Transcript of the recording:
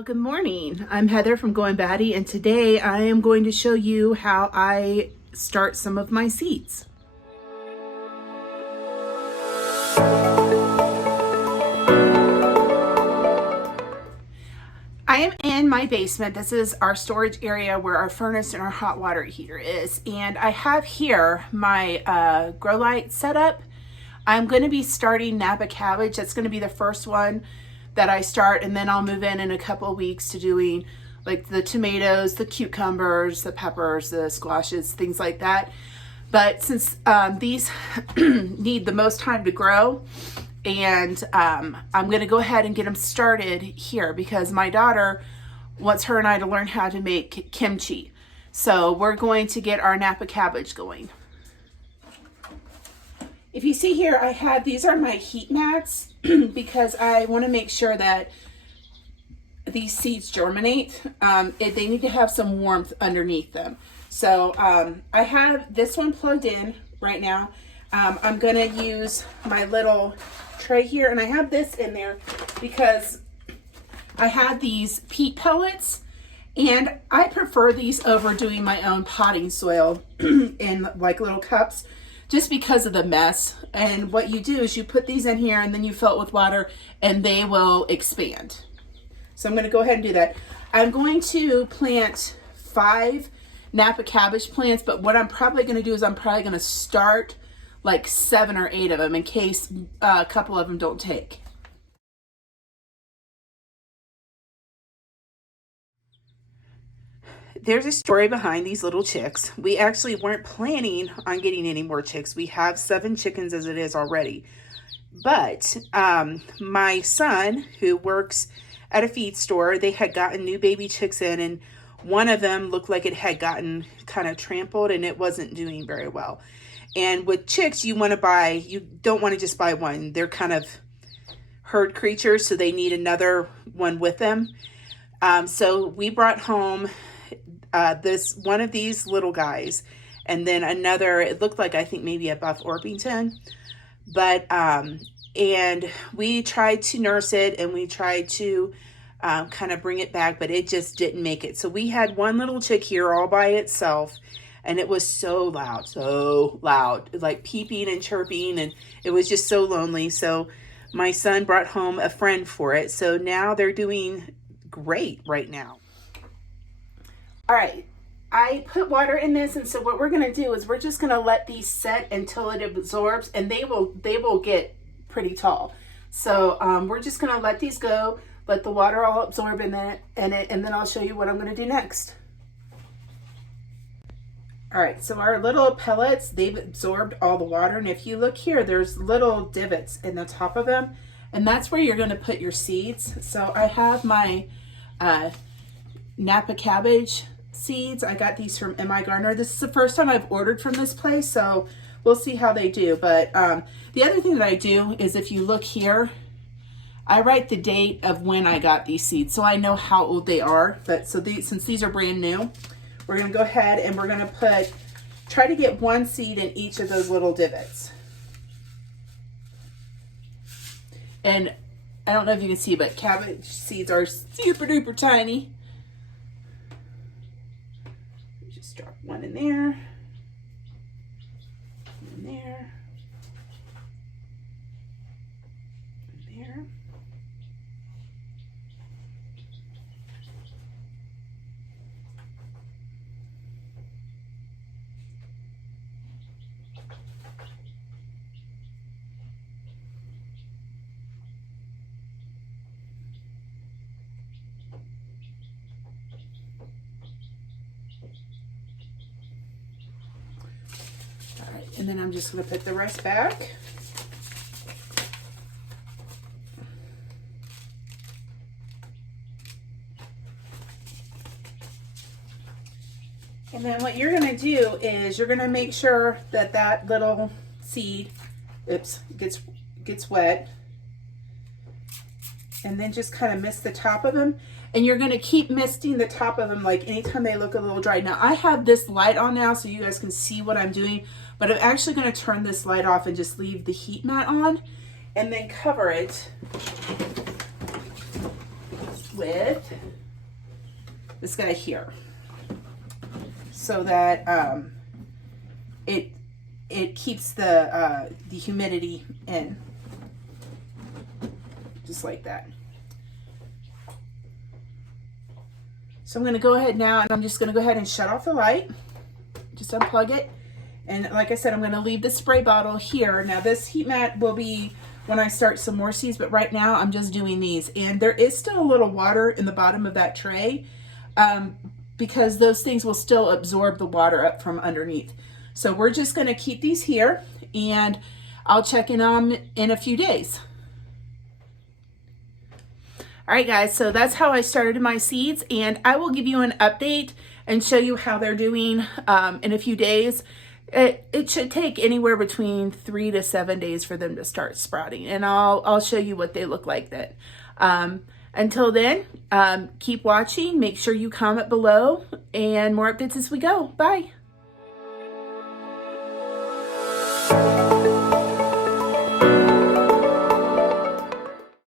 Well, good morning. I'm Heather from Going Batty, and today I am going to show you how I start some of my seeds. I am in my basement. This is our storage area where our furnace and our hot water heater is. And I have here my grow light set up. I'm going to be starting Napa cabbage. That's going to be the first one that I start, and then I'll move in a couple of weeks to doing like the tomatoes, the cucumbers, the peppers, the squashes, things like that. But since these need the most time to grow, and I'm going to go ahead and get them started here because my daughter wants her and I to learn how to make kimchi. So we're going to get our Napa cabbage going. If you see here, I have, these are my heat mats because I want to make sure that these seeds germinate. They need to have some warmth underneath them. So I have this one plugged in right now. I'm going to use my little tray here, and I have this in there because I have these peat pellets, and I prefer these over doing my own potting soil in like little cups, just because of the mess. And what you do is you put these in here and then you fill it with water and they will expand. So I'm going to go ahead and do that. I'm going to plant 5 Napa cabbage plants, but what I'm probably going to do is I'm probably going to start like 7 or 8 of them in case a couple of them don't take. There's a story behind these little chicks. We actually weren't planning on getting any more chicks. We have 7 chickens as it is already. But my son, who works at a feed store, they had gotten new baby chicks in, and one of them looked like it had gotten kind of trampled and it wasn't doing very well. And with chicks, you don't want to just buy one. They're kind of herd creatures, so they need another one with them. So we brought home this one of these little guys, and then another, it looked like I think maybe a Buff Orpington, but and we tried to nurse it and we tried to kind of bring it back, but it just didn't make it. So we had one little chick here all by itself, and it was so loud, like peeping and chirping, and it was just so lonely. So my son brought home a friend for it, so now they're doing great right now. All right, I put water in this, and so what we're going to do is we're just going to let these set until it absorbs, and they will get pretty tall. So we're just going to let these go, let the water all absorb in it, and then I'll show you what I'm going to do next. All right, so our little pellets, they've absorbed all the water, and if you look here, there's little divots in the top of them, and that's where you're going to put your seeds. So I have my Napa cabbage seeds. I got these from MiGardner. This is the first time I've ordered from this place, so we'll see how they do. But the other thing that I do is, if you look here, I write the date of when I got these seeds, so I know how old they are. But so since these are brand new, we're going to go ahead and we're going to try to get 1 seed in each of those little divots. And I don't know if you can see, but cabbage seeds are super duper tiny. Just drop 1 in there, in there, in there. All right, and then I'm just going to put the rest back. And then what you're going to do is you're going to make sure that that little seed, gets wet, and then just kind of mist the top of them. And you're going to keep misting the top of them, like anytime they look a little dry. Now I have this light on now so you guys can see what I'm doing, but I'm actually going to turn this light off and just leave the heat mat on, and then cover it with this guy here, so that it keeps the humidity in, just like that. So I'm going to go ahead now, and I'm just going to go ahead and shut off the light. Just unplug it. And like I said, I'm going to leave the spray bottle here. Now this heat mat will be when I start some more seeds, but right now I'm just doing these. And there is still a little water in the bottom of that tray because those things will still absorb the water up from underneath. So we're just going to keep these here, and I'll check in on them in a few days. All right, guys, so that's how I started my seeds, and I will give you an update and show you how they're doing in a few days. It should take anywhere between 3 to 7 days for them to start sprouting, and I'll show you what they look like then. Until then, keep watching. Make sure you comment below, and more updates as we go. Bye.